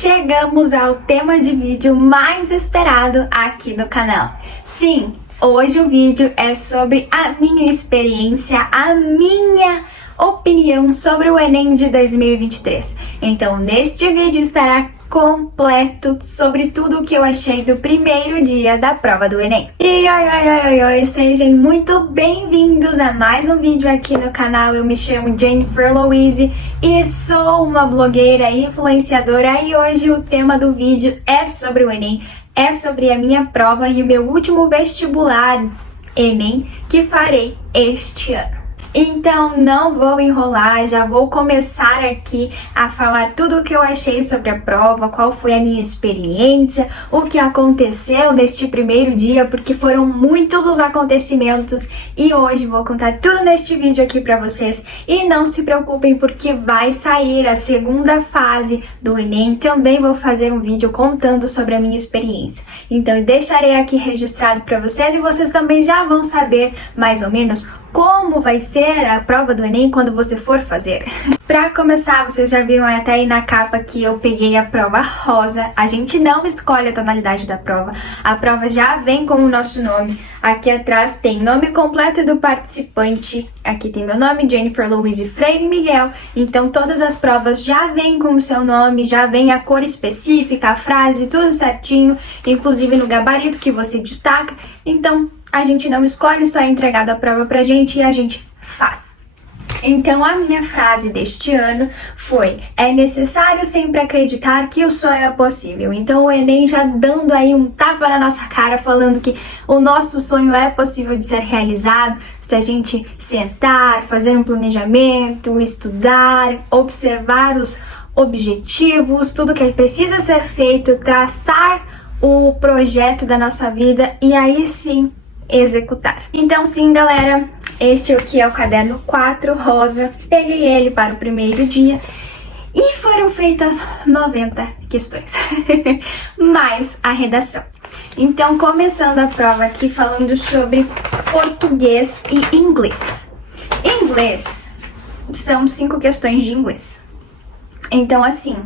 chegamos ao tema de vídeo mais esperado aqui do canal. Sim, hoje o vídeo é sobre a minha experiência, a minha opinião sobre o Enem de 2023. Então, neste vídeo estará completo sobre tudo o que eu achei do primeiro dia da prova do Enem. E oi, sejam muito bem-vindos a mais um vídeo aqui no canal. Eu me chamo Jennifer Louise e sou uma blogueira e influenciadora, e hoje o tema do vídeo é sobre o Enem, é sobre a minha prova e o meu último vestibular Enem que farei este ano. Então não vou enrolar, já vou começar aqui a falar tudo o que eu achei sobre a prova, qual foi a minha experiência, o que aconteceu neste primeiro dia, porque foram muitos os acontecimentos e hoje vou contar tudo neste vídeo aqui pra vocês. E não se preocupem, porque vai sair a segunda fase do Enem, também vou fazer um vídeo contando sobre a minha experiência. Então deixarei aqui registrado pra vocês e vocês também já vão saber mais ou menos como vai ser a prova do Enem quando você for fazer. Pra começar, vocês já viram até aí na capa que eu peguei a prova rosa. A gente não escolhe a tonalidade da prova, a prova já vem com o nosso nome. Aqui atrás tem nome completo do participante, aqui tem meu nome, Jennifer Louise Freire Miguel. Então todas as provas já vêm com o seu nome, já vem a cor específica, a frase, tudo certinho, inclusive no gabarito que você destaca. Então a gente não escolhe, só é entregado a prova pra gente e a gente faz. Então a minha frase deste ano foi: é necessário sempre acreditar que o sonho é possível. Então o Enem já dando aí um tapa na nossa cara, falando que o nosso sonho é possível de ser realizado se a gente sentar, fazer um planejamento, estudar, observar os objetivos, tudo que precisa ser feito, traçar o projeto da nossa vida e aí sim executar. Então sim, galera, este aqui é o caderno 4 rosa, peguei ele para o primeiro dia e foram feitas 90 questões, mais a redação. Então, começando a prova aqui falando sobre português e inglês. Inglês, são 5 questões de inglês. Então, assim,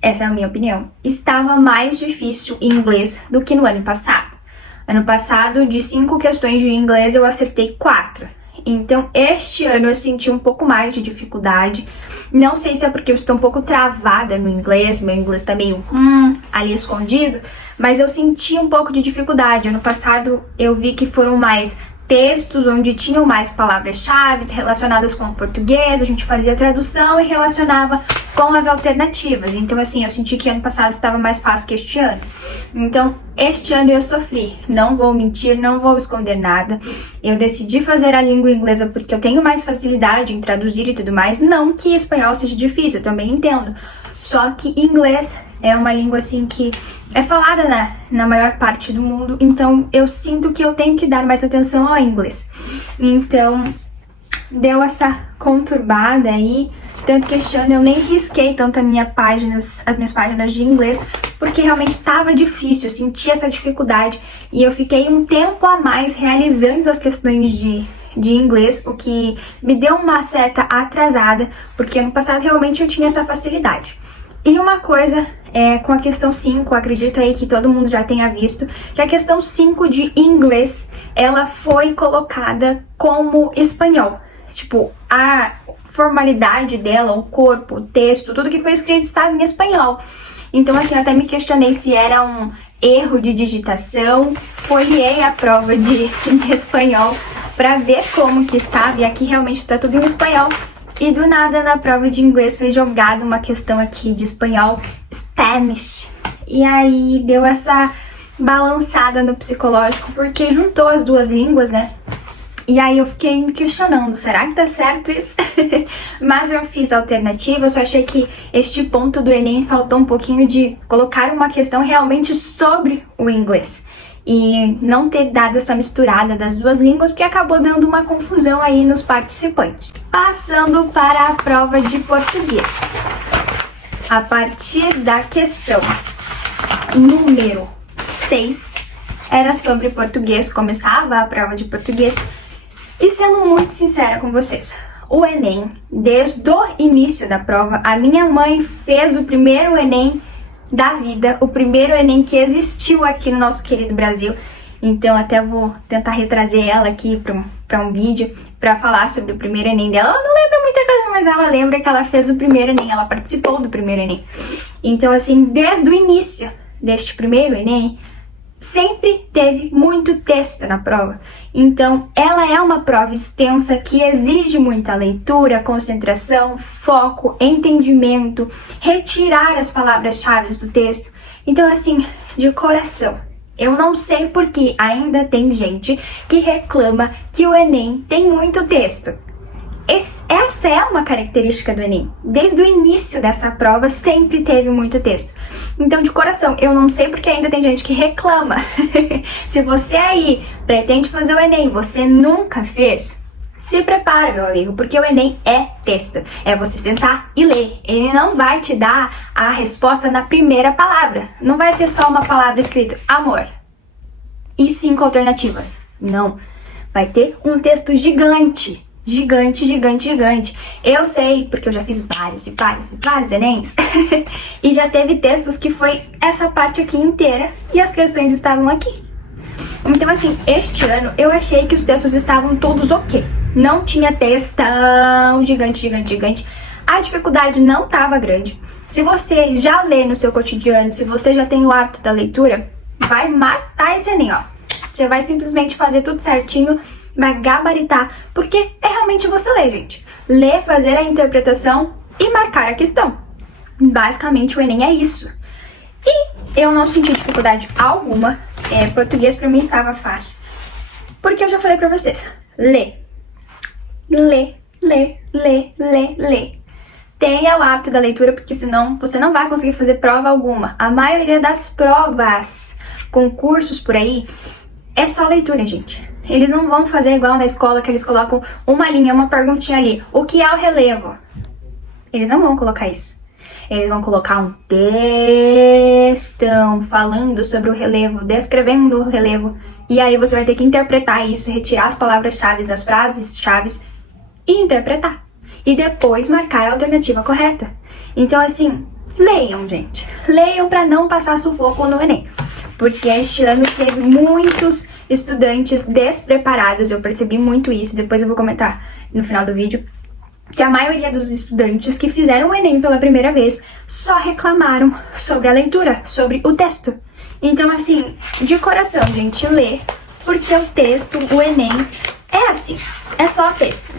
essa é a minha opinião, estava mais difícil em inglês do que no ano passado. Ano passado, de 5 questões de inglês, eu acertei 4. Então, este ano eu senti um pouco mais de dificuldade. Não sei se é porque eu estou um pouco travada no inglês, meu inglês tá meio ali escondido, mas eu senti um pouco de dificuldade. Ano passado eu vi que foram mais textos onde tinham mais palavras-chave relacionadas com o português, a gente fazia tradução e relacionava com as alternativas. Então, assim, eu senti que ano passado estava mais fácil que este ano. Então, este ano eu sofri, não vou mentir, não vou esconder nada. Eu decidi fazer a língua inglesa porque eu tenho mais facilidade em traduzir e tudo mais. Não que espanhol seja difícil, eu também entendo. Só que inglês é uma língua assim que é falada na maior parte do mundo, então eu sinto que eu tenho que dar mais atenção ao inglês. Então deu essa conturbada aí, tanto que este ano eu nem risquei tanto as minhas páginas de inglês, porque realmente estava difícil, eu senti essa dificuldade e eu fiquei um tempo a mais realizando as questões de inglês, o que me deu uma certa atrasada, porque ano passado realmente eu tinha essa facilidade. E uma coisa com a questão 5, acredito aí que todo mundo já tenha visto, que a questão 5 de inglês, ela foi colocada como espanhol. Tipo, a formalidade dela, o corpo, o texto, tudo que foi escrito estava em espanhol. Então, assim, eu até me questionei se era um erro de digitação, folhei a prova de espanhol para ver como que estava, e aqui realmente está tudo em espanhol. E do nada, na prova de inglês, foi jogada uma questão aqui de espanhol, Spanish. E aí deu essa balançada no psicológico, porque juntou as duas línguas, né? E aí eu fiquei me questionando, será que tá certo isso? Mas eu fiz a alternativa, eu só achei que este ponto do Enem faltou um pouquinho de colocar uma questão realmente sobre o inglês. E não ter dado essa misturada das duas línguas, porque acabou dando uma confusão aí nos participantes. Passando para a prova de português. A partir da questão número 6, era sobre português, começava a prova de português. E sendo muito sincera com vocês, o Enem, desde o início da prova. A minha mãe fez o primeiro Enem da vida, o primeiro Enem que existiu aqui no nosso querido Brasil. Então até vou tentar retrazer ela aqui para um vídeo para falar sobre o primeiro Enem dela. Ela não lembra muita coisa, mas ela lembra que ela fez o primeiro Enem, ela participou do primeiro Enem. Então assim, desde o início deste primeiro Enem, sempre teve muito texto na prova. Então, ela é uma prova extensa que exige muita leitura, concentração, foco, entendimento, retirar as palavras-chave do texto. Então, assim, de coração, eu não sei por que ainda tem gente que reclama que o Enem tem muito texto. Essa é uma característica do Enem. Desde o início dessa prova sempre teve muito texto. Então, de coração, eu não sei porque ainda tem gente que reclama. Se você aí pretende fazer o Enem, você nunca fez, se prepara, meu amigo, porque o Enem é texto. É você sentar e ler. Ele não vai te dar a resposta na primeira palavra. Não vai ter só uma palavra escrita, amor, e 5 alternativas. Não. Vai ter um texto gigante. Gigante, gigante, gigante. Eu sei, porque eu já fiz vários Enems. E já teve textos que foi essa parte aqui inteira e as questões estavam aqui. Então, assim, este ano eu achei que os textos estavam todos ok. Não tinha textão gigante, gigante, gigante. A dificuldade não estava grande. Se você já lê no seu cotidiano, se você já tem o hábito da leitura, vai matar esse Enem, ó. Você vai simplesmente fazer tudo certinho, vai gabaritar, porque é realmente você ler, gente. Ler, fazer a interpretação e marcar a questão. Basicamente, o Enem é isso. E eu não senti dificuldade alguma. Português pra mim estava fácil. Porque eu já falei pra vocês. Lê. Lê, lê, lê, lê, lê. Tenha o hábito da leitura, porque senão você não vai conseguir fazer prova alguma. A maioria das provas, concursos por aí, é só leitura, gente. Eles não vão fazer igual na escola, que eles colocam uma linha, uma perguntinha ali. O que é o relevo? Eles não vão colocar isso. Eles vão colocar um textão falando sobre o relevo, descrevendo o relevo. E aí você vai ter que interpretar isso, retirar as palavras-chave, as frases-chave e interpretar. E depois marcar a alternativa correta. Então, assim, leiam, gente. Leiam para não passar sufoco no Enem. Porque este ano teve muitos estudantes despreparados, eu percebi muito isso, depois eu vou comentar no final do vídeo, que a maioria dos estudantes que fizeram o Enem pela primeira vez só reclamaram sobre a leitura, sobre o texto. Então, assim, de coração, gente, lê, porque o texto, o Enem, é assim, é só texto.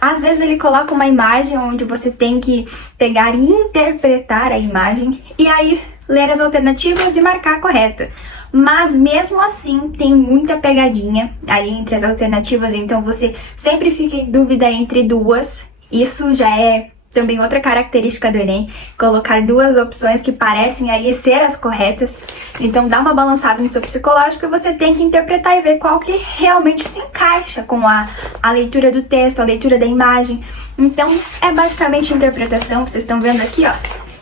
Às vezes ele coloca uma imagem onde você tem que pegar e interpretar a imagem, e aí ler as alternativas e marcar a correta. Mas mesmo assim tem muita pegadinha aí entre as alternativas, então você sempre fica em dúvida entre duas. Isso já é também outra característica do Enem, colocar duas opções que parecem aí ser as corretas. Então dá uma balançada no seu psicológico e você tem que interpretar e ver qual que realmente se encaixa com a leitura do texto, a leitura da imagem. Então é basicamente interpretação, vocês estão vendo aqui, ó,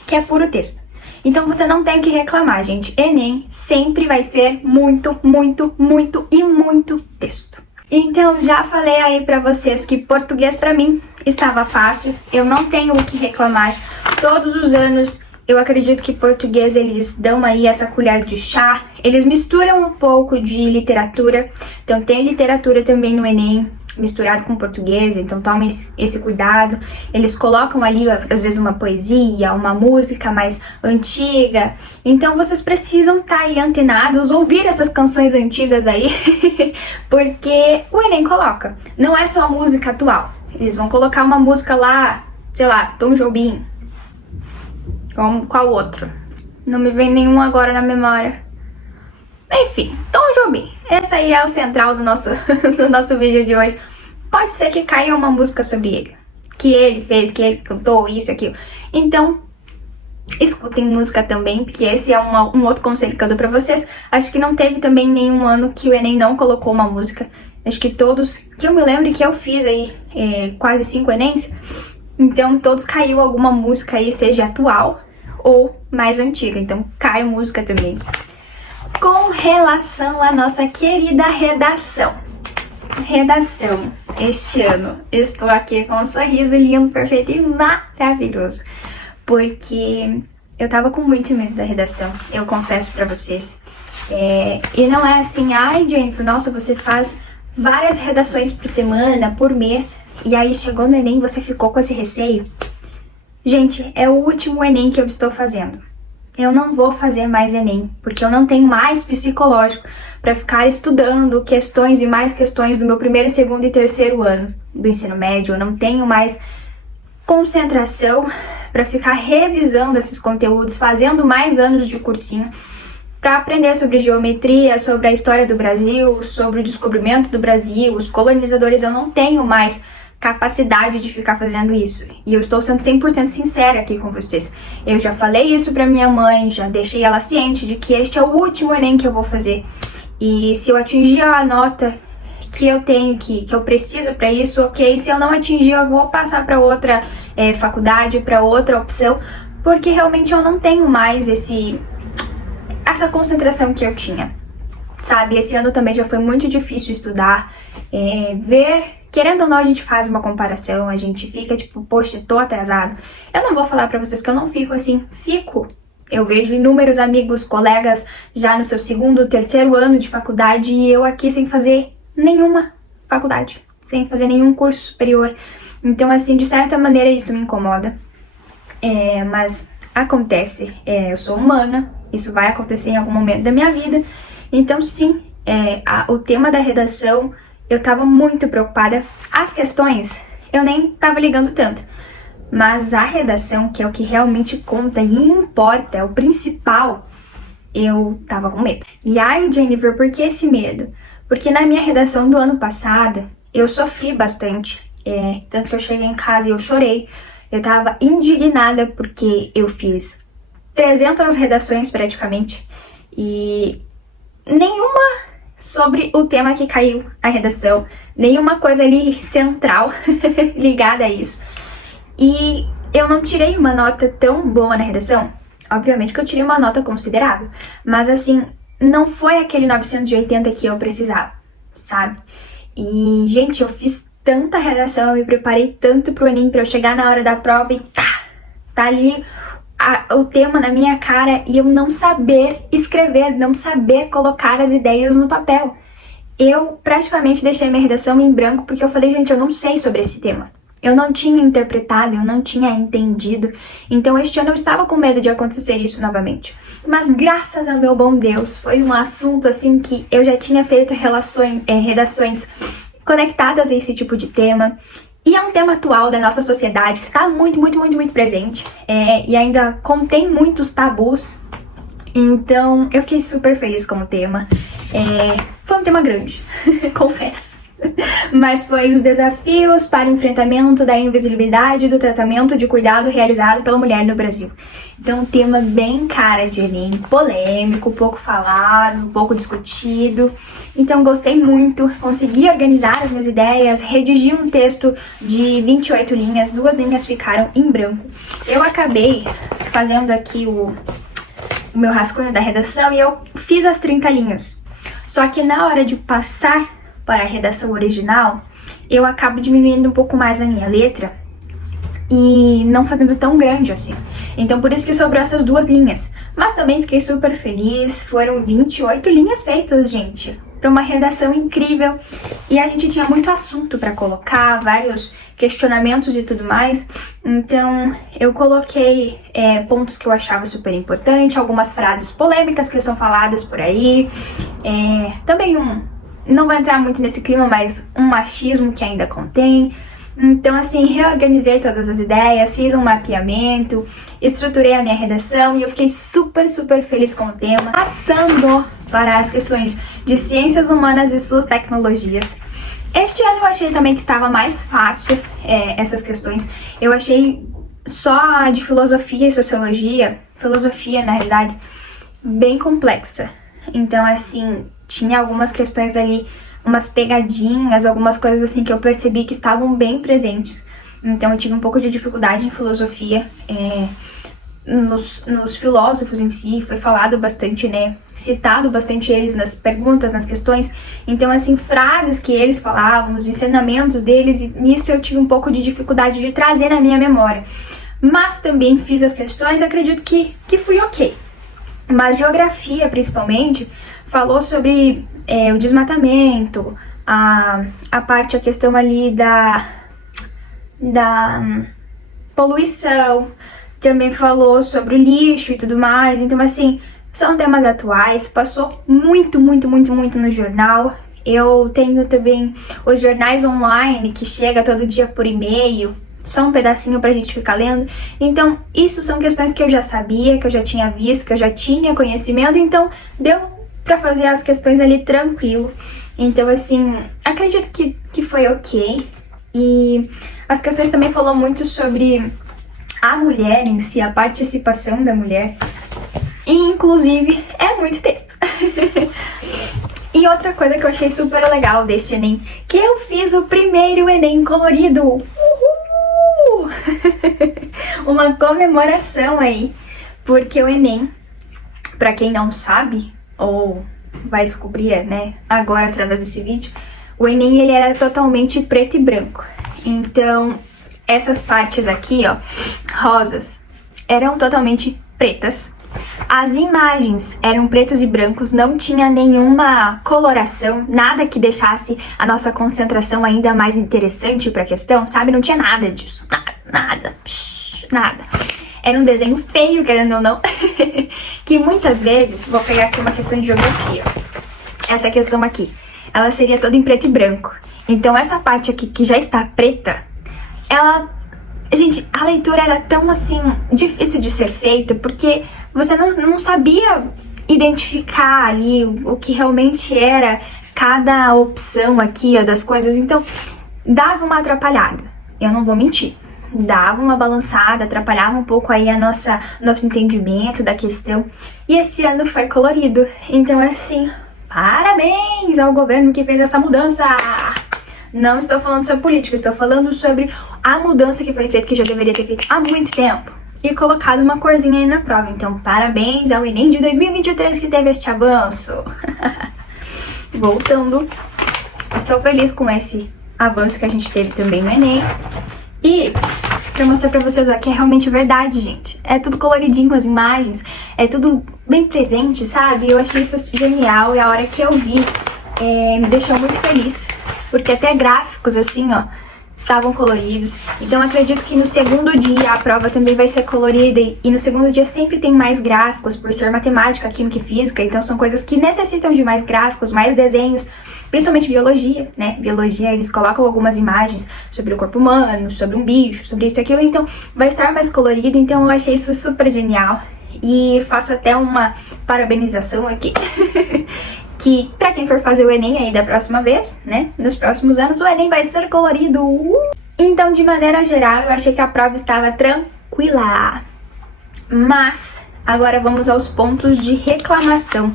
que é puro texto. Então você não tem que reclamar, gente. Enem sempre vai ser muito, muito, muito e muito texto. Então já falei aí pra vocês que português pra mim estava fácil. Eu não tenho o que reclamar. Todos os anos eu acredito que português eles dão aí essa colher de chá. Eles misturam um pouco de literatura. Então tem literatura também no Enem, misturado com português, então tomem esse cuidado. Eles colocam ali, às vezes, uma poesia, uma música mais antiga. Então vocês precisam estar aí antenados, ouvir essas canções antigas aí, porque o Enem coloca. Não é só a música atual. Eles vão colocar uma música lá, sei lá, Tom Jobim. Qual outro? Não me vem nenhum agora na memória. Enfim, Tom Jobim. Essa aí é o central do nosso vídeo de hoje. Pode ser que caia uma música sobre ele. Que ele fez, que ele cantou, isso, aquilo. Então, escutem música também, porque esse é um outro conselho que eu dou pra vocês. Acho que não teve também nenhum ano que o Enem não colocou uma música. Acho que todos, que eu me lembro que eu fiz aí quase 5 Enems. Então, todos caiu alguma música aí, seja atual ou mais antiga. Então, cai música também. Com relação à nossa querida redação, redação. Este ano estou aqui com um sorriso lindo, perfeito e maravilhoso, porque eu tava com muito medo da redação, eu confesso pra vocês. E não é assim, ai Jennifer, nossa, você faz várias redações por semana, por mês, e aí chegou no Enem e você ficou com esse receio. Gente, é o último Enem que eu estou fazendo. Eu não vou fazer mais Enem, porque eu não tenho mais psicológico para ficar estudando questões e mais questões do meu primeiro, segundo e terceiro ano do ensino médio. Eu não tenho mais concentração para ficar revisando esses conteúdos, fazendo mais anos de cursinho, para aprender sobre geometria, sobre a história do Brasil, sobre o descobrimento do Brasil, os colonizadores. Eu não tenho mais capacidade de ficar fazendo isso. E eu estou sendo 100% sincera aqui com vocês. Eu já falei isso pra minha mãe, já deixei ela ciente de que este é o último Enem que eu vou fazer. E se eu atingir a nota que eu tenho, que eu preciso pra isso, ok. Se eu não atingir, eu vou passar pra outra faculdade, pra outra opção, porque realmente eu não tenho mais essa concentração que eu tinha. Sabe, esse ano também já foi muito difícil estudar, querendo ou não, a gente faz uma comparação, a gente fica tipo, poxa, tô atrasado. Eu não vou falar pra vocês que eu não fico assim, fico. Eu vejo inúmeros amigos, colegas já no seu segundo, terceiro ano de faculdade e eu aqui sem fazer nenhuma faculdade, sem fazer nenhum curso superior. Então, assim, de certa maneira isso me incomoda, mas acontece, eu sou humana, isso vai acontecer em algum momento da minha vida. Então, sim, o tema da redação, eu tava muito preocupada. As questões, eu nem tava ligando tanto. Mas a redação, que é o que realmente conta e importa, é o principal, eu tava com medo. E ai, Jennifer, por que esse medo? Porque na minha redação do ano passado, eu sofri bastante. Tanto que eu cheguei em casa e eu chorei. Eu tava indignada porque eu fiz 300 redações praticamente. E nenhuma sobre o tema que caiu a redação, nenhuma coisa ali central ligada a isso. E eu não tirei uma nota tão boa na redação, obviamente que eu tirei uma nota considerável, mas assim, não foi aquele 980 que eu precisava, sabe? E, gente, eu fiz tanta redação, eu me preparei tanto pro Enem pra eu chegar na hora da prova e tá ali o tema na minha cara e eu não saber escrever, não saber colocar as ideias no papel. Eu praticamente deixei minha redação em branco porque eu falei, gente, eu não sei sobre esse tema. Eu não tinha interpretado, eu não tinha entendido. Então este ano eu estava com medo de acontecer isso novamente. Mas graças ao meu bom Deus, foi um assunto assim que eu já tinha feito redações conectadas a esse tipo de tema. E é um tema atual da nossa sociedade que está muito, muito, muito, muito presente. E ainda contém muitos tabus. Então, eu fiquei super feliz com o tema. Foi um tema grande, confesso. Mas foi os desafios para o enfrentamento da invisibilidade do tratamento de cuidado realizado pela mulher no Brasil. Então, um tema bem cara de Enem, polêmico, pouco falado, pouco discutido. Então, gostei muito, consegui organizar as minhas ideias, redigi um texto de 28 linhas, 2 linhas ficaram em branco. Eu acabei fazendo aqui o meu rascunho da redação e eu fiz as 30 linhas. Só que na hora de passar para a redação original, eu acabo diminuindo um pouco mais a minha letra e não fazendo tão grande assim. Então por isso que sobrou essas 2 linhas. Mas também fiquei super feliz, foram 28 linhas feitas, gente, para uma redação incrível. E a gente tinha muito assunto para colocar, vários questionamentos e tudo mais. Então eu coloquei pontos que eu achava super importante, algumas frases polêmicas que são faladas por aí, também não vai entrar muito nesse clima, mas um machismo que ainda contém. Então, assim, reorganizei todas as ideias, fiz um mapeamento, estruturei a minha redação e eu fiquei super, super feliz com o tema. Passando para as questões de ciências humanas e suas tecnologias. Este ano eu achei também que estava mais fácil essas questões. Eu achei só de filosofia e sociologia, filosofia na realidade, bem complexa. Então, assim, tinha algumas questões ali, umas pegadinhas, algumas coisas assim que eu percebi que estavam bem presentes. Então eu tive um pouco de dificuldade em filosofia. nos filósofos em si, foi falado bastante, né, citado bastante eles nas perguntas, nas questões. Então, assim, frases que eles falavam, os ensinamentos deles, e nisso eu tive um pouco de dificuldade de trazer na minha memória. Mas também fiz as questões, acredito que fui ok. Mas geografia, principalmente, falou sobre o desmatamento, a questão ali da poluição, também falou sobre o lixo e tudo mais. Então, assim, são temas atuais, passou muito no jornal. Eu tenho também os jornais online, que chega todo dia por e-mail, só um pedacinho pra gente ficar lendo. Então, isso são questões que eu já sabia, que eu já tinha visto, que eu já tinha conhecimento, então deu pra fazer as questões ali tranquilo. Então, assim, acredito que foi ok. E as questões também falam muito sobre a mulher em si, a participação da mulher. E, inclusive, é muito texto. E outra coisa que eu achei super legal deste Enem, que eu fiz o primeiro Enem colorido. Uhul! Uma comemoração aí. Porque o Enem, pra quem não sabe, ou vai descobrir, né, agora através desse vídeo, o Enem, ele era totalmente preto e branco. Então, essas partes aqui, ó, rosas, eram totalmente pretas. As imagens eram pretos e brancos, não tinha nenhuma coloração, nada que deixasse a nossa concentração ainda mais interessante pra questão, sabe? Não tinha nada disso, nada. Era um desenho feio, querendo ou não, que muitas vezes, vou pegar aqui uma questão de geografia, essa questão aqui, ela seria toda em preto e branco. Então essa parte aqui que já está preta, gente, a leitura era tão assim, difícil de ser feita, porque você não sabia identificar ali o que realmente era cada opção aqui, ó, das coisas. Então, dava uma atrapalhada, eu não vou mentir. Dava uma balançada, atrapalhava um pouco aí nosso entendimento da questão. E esse ano foi colorido. Então, assim, parabéns ao governo que fez essa mudança! Não estou falando sobre política, estou falando sobre a mudança que foi feita, que já deveria ter feito há muito tempo, e colocado uma corzinha aí na prova. Então, parabéns ao Enem de 2023 que teve este avanço. Voltando, estou feliz com esse avanço que a gente teve também no Enem. E pra mostrar pra vocês, ó, que é realmente verdade, gente. É tudo coloridinho com as imagens, é tudo bem presente, sabe? Eu achei isso genial e a hora que eu vi, me deixou muito feliz. Porque até gráficos, assim, ó, estavam coloridos. Então acredito que no segundo dia a prova também vai ser colorida. E no segundo dia sempre tem mais gráficos, por ser matemática, química e física. Então são coisas que necessitam de mais gráficos, mais desenhos. Principalmente biologia, né? Biologia, eles colocam algumas imagens sobre o corpo humano, sobre um bicho, sobre isso e aquilo. Então vai estar mais colorido. Então eu achei isso super genial. E faço até uma parabenização aqui. Que pra quem for fazer o Enem aí da próxima vez, né, nos próximos anos, o Enem vai ser colorido. Então, de maneira geral, eu achei que a prova estava tranquila. Mas, agora vamos aos pontos de reclamação,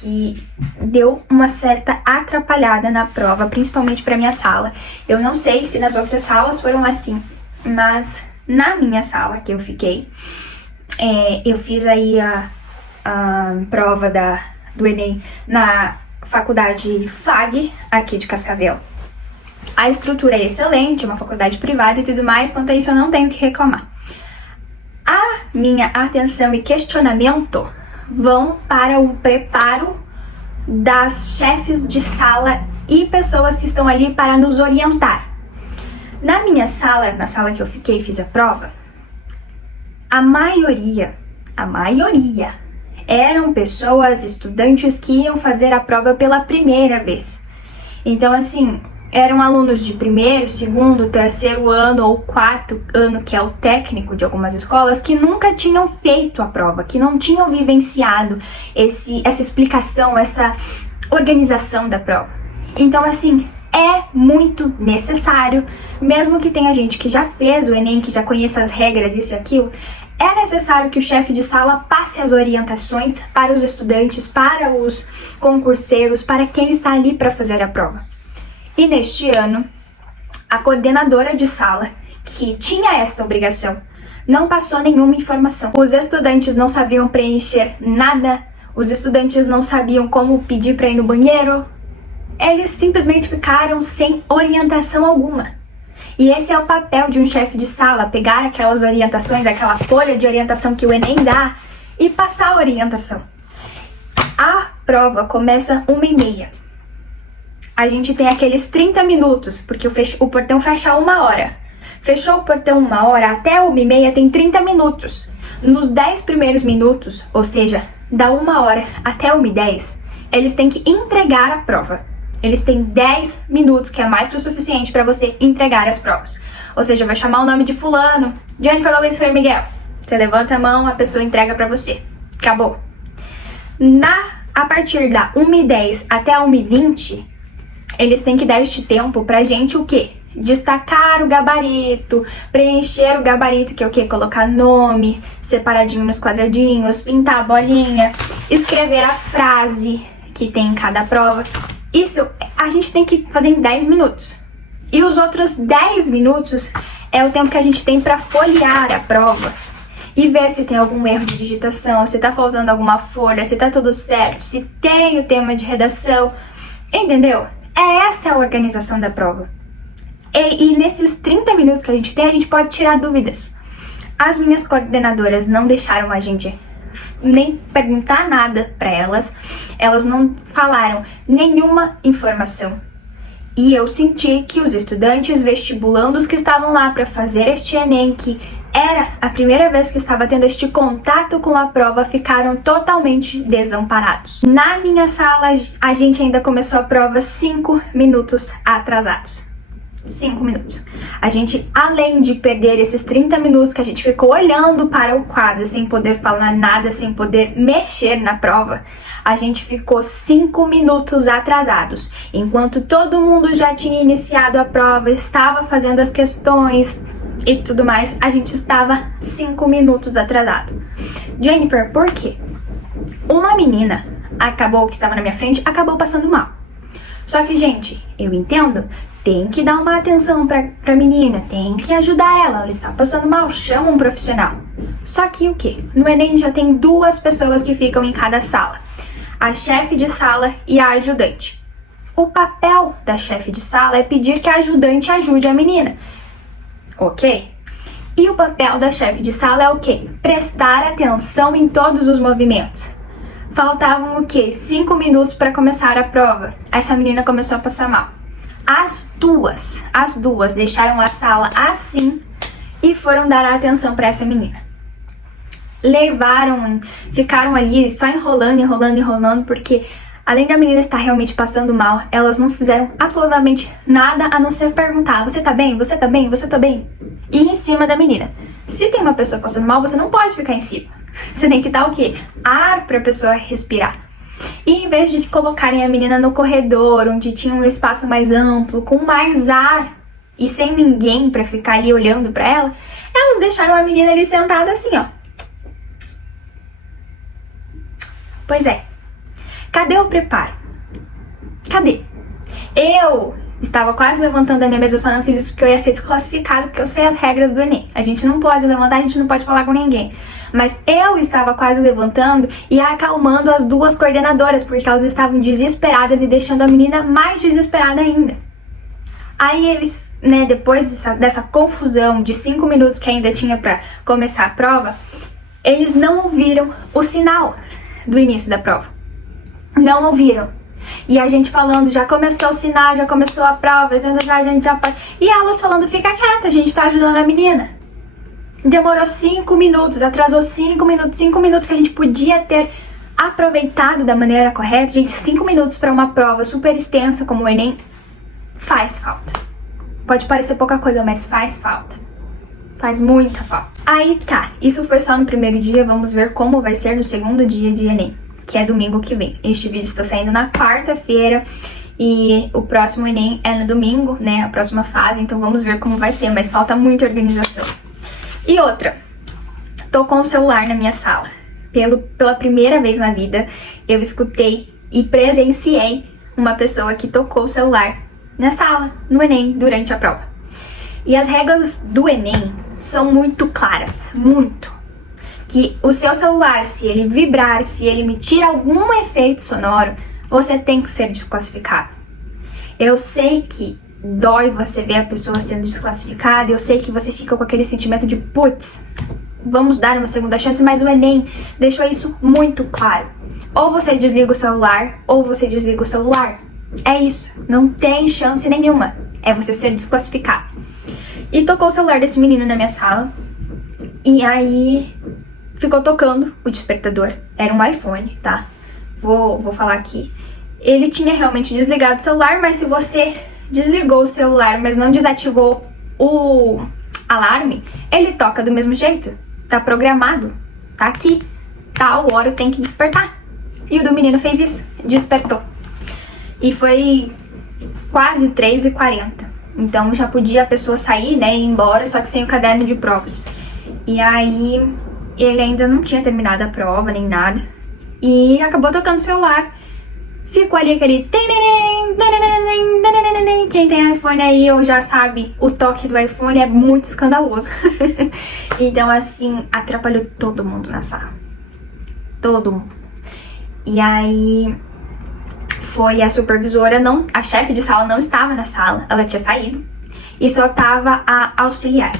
que deu uma certa atrapalhada na prova, principalmente pra minha sala. Eu não sei se nas outras salas foram assim, mas na minha sala que eu fiquei, eu fiz aí a prova do Enem na faculdade FAG, aqui de Cascavel. A estrutura é excelente, é uma faculdade privada e tudo mais, quanto a isso eu não tenho que reclamar. A minha atenção e questionamento vão para o preparo das chefes de sala e pessoas que estão ali para nos orientar. Na minha sala, na sala que eu fiquei e fiz a prova, a maioria eram pessoas, estudantes que iam fazer a prova pela primeira vez. Então, assim, eram alunos de primeiro, segundo, terceiro ano ou quarto ano, que é o técnico de algumas escolas, que nunca tinham feito a prova, que não tinham vivenciado essa explicação, essa organização da prova. Então, assim, é muito necessário, mesmo que tenha gente que já fez o Enem, que já conheça as regras, isso e aquilo, é necessário que o chefe de sala passe as orientações para os estudantes, para os concurseiros, para quem está ali para fazer a prova. E neste ano, a coordenadora de sala, que tinha esta obrigação, não passou nenhuma informação. Os estudantes não sabiam preencher nada, os estudantes não sabiam como pedir para ir no banheiro. Eles simplesmente ficaram sem orientação alguma. E esse é o papel de um chefe de sala, pegar aquelas orientações, aquela folha de orientação que o Enem dá e passar a orientação. A prova começa 1h30. A gente tem aqueles 30 minutos, porque o portão fecha 1h. Fechou o portão 1h, até 1h30 tem 30 minutos. Nos 10 primeiros minutos, ou seja, da 1h até 1h10, eles têm que entregar a prova. Eles têm 10 minutos, que é mais que o suficiente para você entregar as provas. Ou seja, vai chamar o nome de fulano, Jennifer Luiz Freire Miguel. Você levanta a mão, a pessoa entrega para você. Acabou. A partir da 1h10 até 1h20, eles têm que dar este tempo pra gente o quê? Destacar o gabarito, preencher o gabarito, que é o quê? Colocar nome, separadinho nos quadradinhos, pintar a bolinha, escrever a frase que tem em cada prova. Isso a gente tem que fazer em 10 minutos. E os outros 10 minutos é o tempo que a gente tem pra folhear a prova e ver se tem algum erro de digitação, se tá faltando alguma folha, se tá tudo certo, se tem o tema de redação, entendeu? Essa a organização da prova. E nesses 30 minutos que a gente tem, a gente pode tirar dúvidas. As minhas coordenadoras não deixaram a gente nem perguntar nada para elas não falaram nenhuma informação. E eu senti que os estudantes vestibulandos que estavam lá para fazer este Enem, que era a primeira vez que estava tendo este contato com a prova, ficaram totalmente desamparados. Na minha sala, a gente ainda começou a prova 5 minutos atrasados. 5 minutos. A gente, além de perder esses 30 minutos que a gente ficou olhando para o quadro, sem poder falar nada, sem poder mexer na prova, a gente ficou 5 minutos atrasados. Enquanto todo mundo já tinha iniciado a prova, estava fazendo as questões e tudo mais, a gente estava 5 minutos atrasado. Jennifer, por quê? Uma menina que estava na minha frente, acabou passando mal. Só que, gente, eu entendo, tem que dar uma atenção pra menina, tem que ajudar ela está passando mal, chama um profissional. Só que o quê? No Enem já tem 2 pessoas que ficam em cada sala, a chefe de sala e a ajudante. O papel da chefe de sala é pedir que a ajudante ajude a menina, ok? E o papel da chefe de sala é o quê? Prestar atenção em todos os movimentos. Faltavam o quê? 5 minutos para começar a prova. Essa menina começou a passar mal. As duas deixaram a sala assim e foram dar a atenção para essa menina. Ficaram ali só enrolando, porque além da menina estar realmente passando mal, elas não fizeram absolutamente nada a não ser perguntar: você tá bem? Você tá bem? Você tá bem? E em cima da menina. Se tem uma pessoa passando mal, você não pode ficar em cima. Você tem que dar o quê? Ar pra pessoa respirar. E em vez de colocarem a menina no corredor, onde tinha um espaço mais amplo, com mais ar e sem ninguém pra ficar ali olhando pra ela, elas deixaram a menina ali sentada assim, ó. Pois é. Cadê o preparo? Cadê? Eu estava quase levantando a minha mesa, eu só não fiz isso porque eu ia ser desclassificado, porque eu sei as regras do Enem. A gente não pode levantar, a gente não pode falar com ninguém. Mas eu estava quase levantando e acalmando as 2 coordenadoras, porque elas estavam desesperadas e deixando a menina mais desesperada ainda. Aí eles, depois dessa confusão de 5 minutos que ainda tinha pra começar a prova, eles não ouviram o sinal do início da prova. Não ouviram. E a gente falando, já começou o sinal, já começou a prova, a gente já... E elas falando, fica quieta, a gente tá ajudando a menina. Demorou 5 minutos, atrasou 5 minutos que a gente podia ter aproveitado da maneira correta. Gente, 5 minutos para uma prova super extensa como o Enem faz falta. Pode parecer pouca coisa, mas faz falta. Faz muita falta. Aí tá, isso foi só no primeiro dia, vamos ver como vai ser no segundo dia de Enem, que é domingo que vem. Este vídeo está saindo na quarta-feira e o próximo Enem é no domingo, a próxima fase, então vamos ver como vai ser, mas falta muita organização. E outra, tô com o celular na minha sala. Pela primeira vez na vida, eu escutei e presenciei uma pessoa que tocou o celular na sala, no Enem, durante a prova. E as regras do Enem são muito claras, muito. Que o seu celular, se ele vibrar, se ele emitir algum efeito sonoro, você tem que ser desclassificado. Eu sei que dói você ver a pessoa sendo desclassificada, eu sei que você fica com aquele sentimento de putz, vamos dar uma segunda chance, mas o Enem deixou isso muito claro. Ou você desliga o celular, ou você desliga o celular. É isso, não tem chance nenhuma, é você ser desclassificado. E tocou o celular desse menino na minha sala, e aí ficou tocando o despertador, era um iPhone, tá? Vou falar aqui. Ele tinha realmente desligado o celular, mas se você desligou o celular, mas não desativou o alarme, ele toca do mesmo jeito. Tá programado, tá aqui, tal hora tem que despertar. E o do menino fez isso, despertou. E foi quase 3h40. Então já podia a pessoa sair, né, e ir embora, só que sem o caderno de provas. E aí ele ainda não tinha terminado a prova, nem nada. E acabou tocando o celular. Ficou ali aquele... Quem tem iPhone aí ou já sabe, o toque do iPhone é muito escandaloso. Então, assim, atrapalhou todo mundo na sala. Todo mundo. E aí, foi a supervisora, não, a chefe de sala não estava na sala, ela tinha saído. E só tava a auxiliar.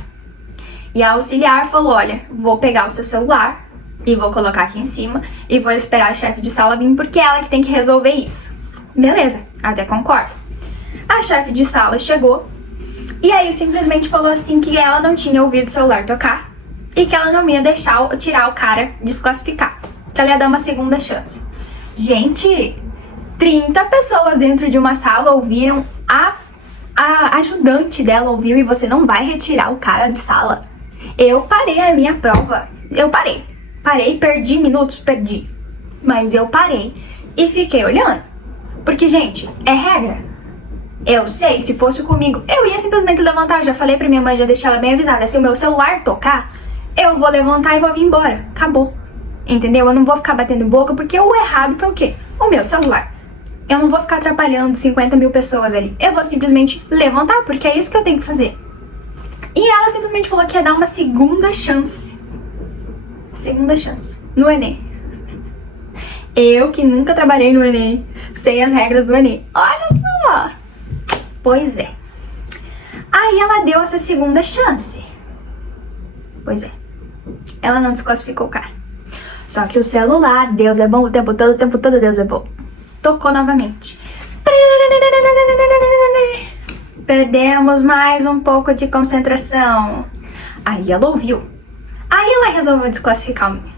E a auxiliar falou, olha, vou pegar o seu celular e vou colocar aqui em cima e vou esperar a chefe de sala vir porque é ela que tem que resolver isso. Beleza, até concordo. A chefe de sala chegou e aí simplesmente falou assim que ela não tinha ouvido o celular tocar e que ela não ia deixar tirar o cara desclassificado, que ela ia dar uma segunda chance. Gente, 30 pessoas dentro de uma sala ouviram, a ajudante dela ouviu e você não vai retirar o cara de sala. Eu parei a minha prova, Parei, perdi minutos, perdi. Mas eu parei e fiquei olhando. Porque, gente, é regra. Eu sei, se fosse comigo, eu ia simplesmente levantar. Eu já falei pra minha mãe, já deixei ela bem avisada. Se o meu celular tocar, eu vou levantar e vou vir embora. Acabou. Entendeu? Eu não vou ficar batendo boca, porque o errado foi o quê? O meu celular. Eu não vou ficar atrapalhando 50 mil pessoas ali. Eu vou simplesmente levantar, porque é isso que eu tenho que fazer. E ela simplesmente falou que ia dar uma segunda chance. Segunda chance. No Enem. Eu que nunca trabalhei no Enem, sei as regras do Enem. Olha só! Pois é. Aí ela deu essa segunda chance. Pois é. Ela não desclassificou o cara. Só que o celular, Deus é bom o tempo todo Deus é bom. Tocou novamente. Perdemos mais um pouco de concentração. Aí ela ouviu. Aí ela resolveu desclassificar o menino.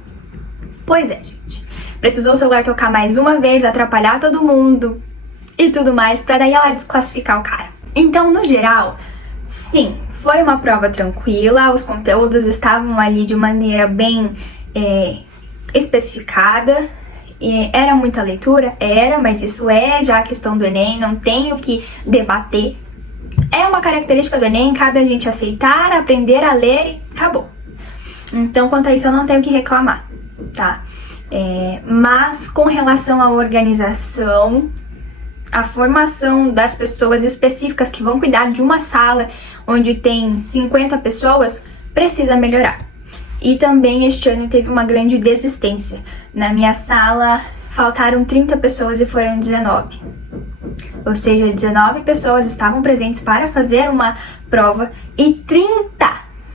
Pois é, gente. Precisou o celular tocar mais uma vez, atrapalhar todo mundo e tudo mais, pra daí ela desclassificar o cara. Então, no geral, sim, foi uma prova tranquila, os conteúdos estavam ali de maneira bem especificada. Era muita leitura? Era, mas isso é já a questão do Enem, não tem o que debater. É uma característica do Enem, cabe a gente aceitar, aprender a ler e acabou. Então, quanto a isso, eu não tenho que reclamar, tá? Mas com relação à organização, a formação das pessoas específicas que vão cuidar de uma sala onde tem 50 pessoas, precisa melhorar. E também este ano teve uma grande desistência. Na minha sala, faltaram 30 pessoas e foram 19. Ou seja, 19 pessoas estavam presentes para fazer uma prova e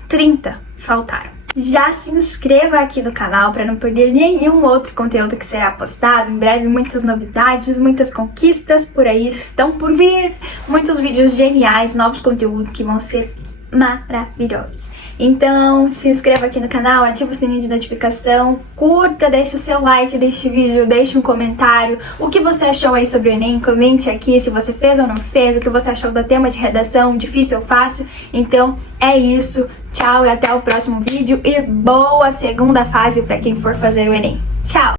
30 faltaram. Já se inscreva aqui no canal para não perder nenhum outro conteúdo que será postado. Em breve, muitas novidades, muitas conquistas por aí estão por vir. Muitos vídeos geniais, novos conteúdos que vão ser maravilhosos. Então, se inscreva aqui no canal, ativa o sininho de notificação, curta, deixa o seu like, deixa o vídeo, deixa um comentário. O que você achou aí sobre o Enem? Comente aqui se você fez ou não fez, o que você achou do tema de redação, difícil ou fácil. Então, é isso. Tchau e até o próximo vídeo e boa segunda fase para quem for fazer o Enem. Tchau!